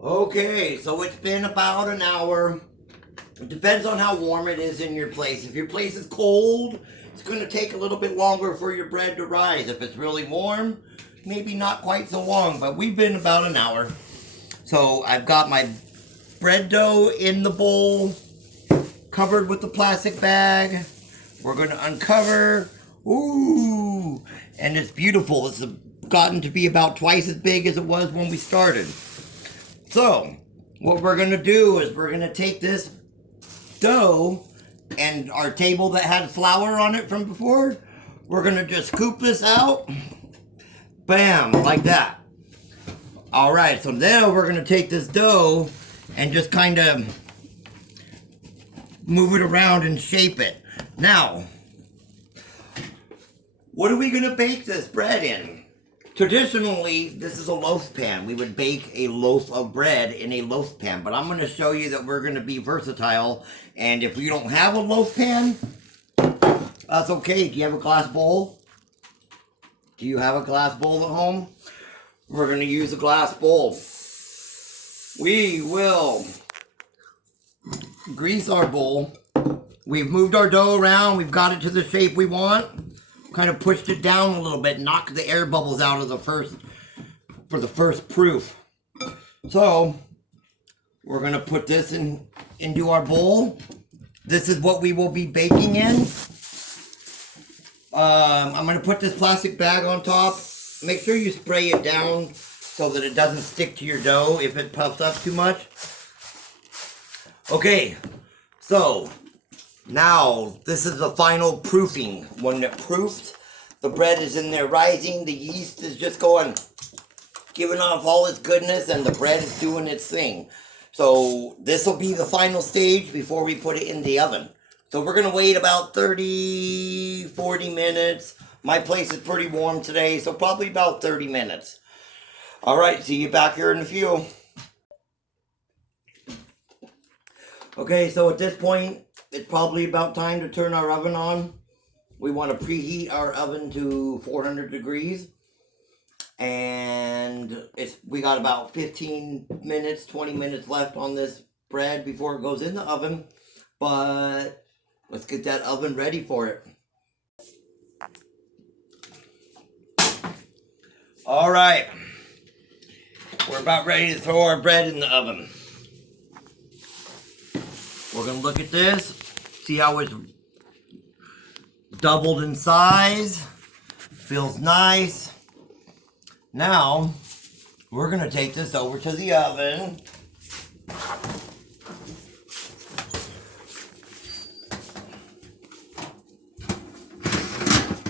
Okay, so it's been about an hour. It depends on how warm it is in your place. If your place is cold, it's going to take a little bit longer for your bread to rise. If it's really warm, maybe not quite so long, but we've been about an hour. So I've got my bread dough in the bowl, covered with the plastic bag. We're going to uncover. Ooh, and it's beautiful. It's gotten to be about twice as big as it was when we started. So, what we're going to do is we're going to take this dough and our table that had flour on it from before, we're going to just scoop this out. Bam, like that. Alright, so now we're going to take this dough and just kind of move it around and shape it. Now, what are we going to bake this bread in? Traditionally, this is a loaf pan. We would bake a loaf of bread in a loaf pan, but I'm going to show you that we're going to be versatile, and if you don't have a loaf pan, that's okay. Do you have a glass bowl? Do you have a glass bowl at home? We're going to use a glass bowl. We will grease our bowl. We've moved our dough around. We've got it to the shape we want. Kind of pushed it down a little bit, knocked the air bubbles out of the first proof. So we're gonna put this into our bowl. This is what we will be baking in. I'm gonna put this plastic bag on top. Make sure you spray it down so that it doesn't stick to your dough if it puffs up too much. Okay, so now, this is the final proofing. When it proofed, the bread is in there rising, the yeast is just giving off all its goodness, and the bread is doing its thing. So, this will be the final stage before we put it in the oven. So, we're going to wait about 30, 40 minutes. My place is pretty warm today, so probably about 30 minutes. Alright, see you back here in a few. Okay, so at this point, it's probably about time to turn our oven on. We want to preheat our oven to 400 degrees. And we got about 15 minutes, 20 minutes left on this bread before it goes in the oven. But let's get that oven ready for it. Alright. We're about ready to throw our bread in the oven. We're going to look at this, see how it's doubled in size, feels nice. Now, we're going to take this over to the oven.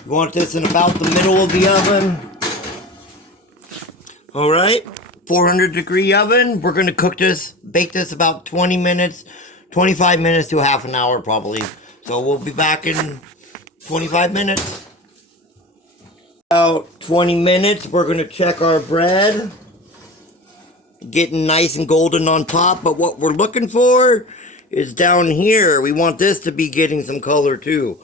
You want this in about the middle of the oven. Alright, 400 degree oven. We're going to bake this about 20 minutes. 25 minutes to half an hour probably. So we'll be back in 25 minutes. About 20 minutes, we're going to check our bread. Getting nice and golden on top, but what we're looking for is down here. We want this to be getting some color too.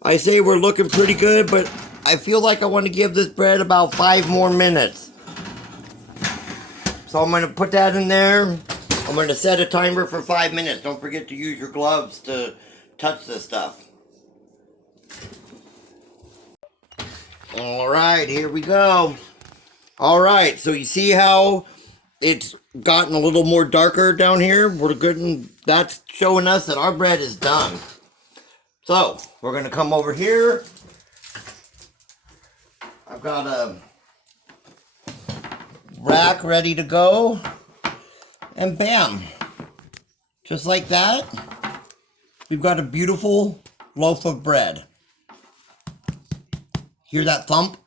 I say we're looking pretty good, but I feel like I want to give this bread about 5 more minutes. So I'm going to put that in there. I'm going to set a timer for 5 minutes. Don't forget to use your gloves to touch this stuff. Alright, here we go. Alright, so you see how it's gotten a little more darker down here? We're good, and that's showing us that our bread is done. So, we're going to come over here. I've got a rack ready to go. And bam, just like that, we've got a beautiful loaf of bread. Hear that thump?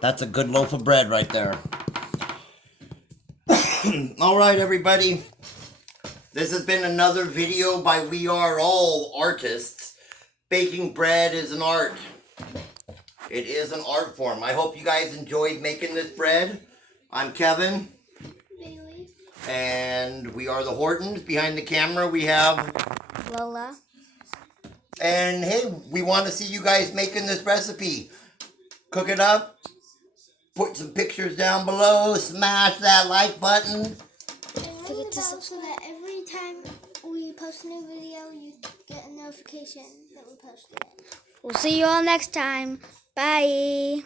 That's a good loaf of bread right there. Alright everybody, this has been another video by We Are All Artists. Baking bread is an art. It is an art form. I hope you guys enjoyed making this bread. I'm Kevin. And we are the Hortons. Behind the camera we have Lola. And hey, we want to see you guys making this recipe. Cook it up. Put some pictures down below. Smash that like button. forget to subscribe. So that every time we post a new video, you get a notification that we posted it. We'll see you all next time. Bye.